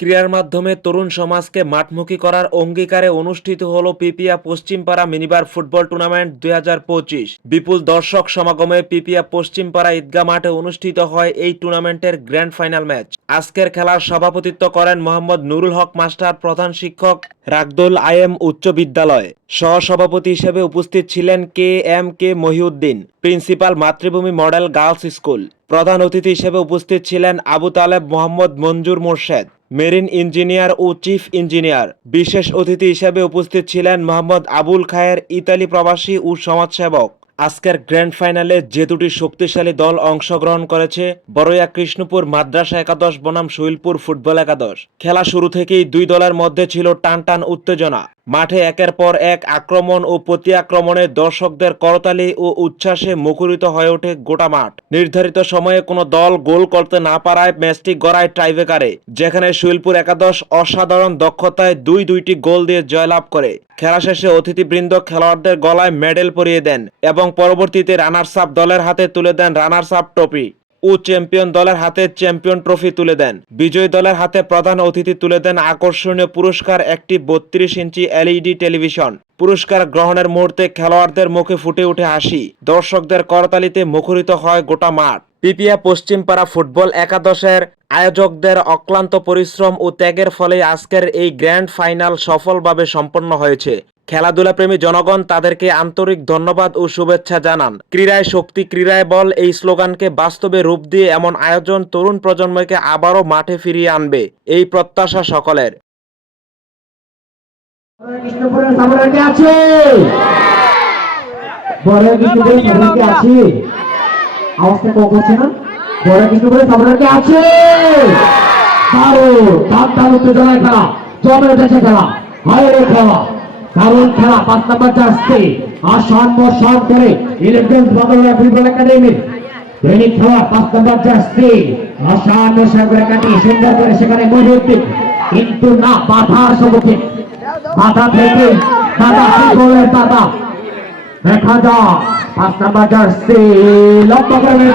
ক্রীড়ার মাধ্যমে তরুণ সমাজকে মাঠমুখী করার অঙ্গীকারে অনুষ্ঠিত হলো পিপিয়া পশ্চিমপাড়া মিনিবার ফুটবল টুর্নামেন্ট 2025। বিপুল দর্শক সমাগমে পিপিয়া পশ্চিমপাড়া ঈদগাহ মাঠে অনুষ্ঠিত হয় এই টুর্নামেন্টের গ্র্যান্ড ফাইনাল ম্যাচ। আজকের খেলার সভাপতিত্ব করেন মোহাম্মদ নুরুল হক মাস্টার, প্রধান শিক্ষক, রাগদোল আইএম উচ্চ বিদ্যালয়। সহসভাপতি হিসেবে উপস্থিত ছিলেন কে মহিউদ্দিন, প্রিন্সিপাল, মাতৃভূমি মডেল গার্লস স্কুল। প্রধান অতিথি হিসেবে উপস্থিত ছিলেন আবু তালেব মোহাম্মদ মঞ্জুর মোর্শেদ, মেরিন ইঞ্জিনিয়ার ও চিফ ইঞ্জিনিয়ার। বিশেষ অতিথি হিসেবে উপস্থিত ছিলেন মোহাম্মদ আবুল খায়ের, ইতালি প্রবাসী ও সমাজসেবক। আজকের গ্র্যান্ড ফাইনালে যে দুটি শক্তিশালী দল অংশগ্রহণ করেছে, বড়ইয়া কৃষ্ণপুর মাদ্রাসা একাদশ বনাম শৈলপুর ফুটবল একাদশ। খেলা শুরু থেকেই দুই দলের মধ্যে ছিল টানটান উত্তেজনা। মাঠে একের পর এক আক্রমণ ও প্রতি আক্রমণে দর্শকদের করতালি ও উচ্ছ্বাসে মুখরিত হয়ে ওঠে গোটা মাঠ। নির্ধারিত সময়ে কোনো দল গোল করতে না পারায় ম্যাচটি গড়ায় টাইব্রেকারে, যেখানে শৈলপুর একাদশ অসাধারণ দক্ষতায় দুইটি গোল দিয়ে জয়লাভ করে। খেলা শেষে অতিথিবৃন্দ খেলোয়াড়দের গলায় মেডেল পরিয়ে দেন এবং পরবর্তীতে রানার্স আপ দলের হাতে তুলে দেন রানার্স আপ ট্রফি ও চ্যাম্পিয়ন দলের হাতে চ্যাম্পিয়ন ট্রফি তুলে দেন। বিজয়ী দলের হাতে প্রধান অতিথি তুলে দেন আকর্ষণীয় পুরস্কার, একটি 32 ইঞ্চি এলইডি টেলিভিশন। পুরস্কার গ্রহণের মুহূর্তে খেলোয়াড়দের মুখে ফুটে ওঠে হাসি, দর্শকদের করতালিতে মুখরিত হয় গোটা মাঠ। পিপিয়া পশ্চিমপাড়া ফুটবল একাদশের আয়োজকদের অক্লান্ত পরিশ্রম ও ত্যাগের ফলে আজকের এই গ্র্যান্ড ফাইনাল সফলভাবে সম্পন্ন হয়েছে। খেলাধুলাপ্রেমী জনগণ তাদেরকে আন্তরিক ধন্যবাদ ও শুভেচ্ছা জানান। ক্রীড়ায় শক্তি, ক্রীড়ায় বল, এই স্লোগানকে বাস্তবে রূপ দিয়ে এমন আয়োজন তরুণ প্রজন্মকে আবারও মাঠে ফিরিয়ে আনবে, এই প্রত্যাশা সকলের। দারুণ খেলা 5 নম্বর জার্সি আসন বসন করে ইলেভেন্স বদলিয়া ফুটবল একাডেমির দৈনিক খেলা 5 নম্বর জার্সি আসন বসন করে কাটি সুন্দর করে সেখানে মহিউদ্দিন, কিন্তু না, বাধার সম্মুখীন। বাধা থেকে দাদা ফুটবলের দাদা দেখা যাক 5 নম্বর জার্সি লক্ষ্য করে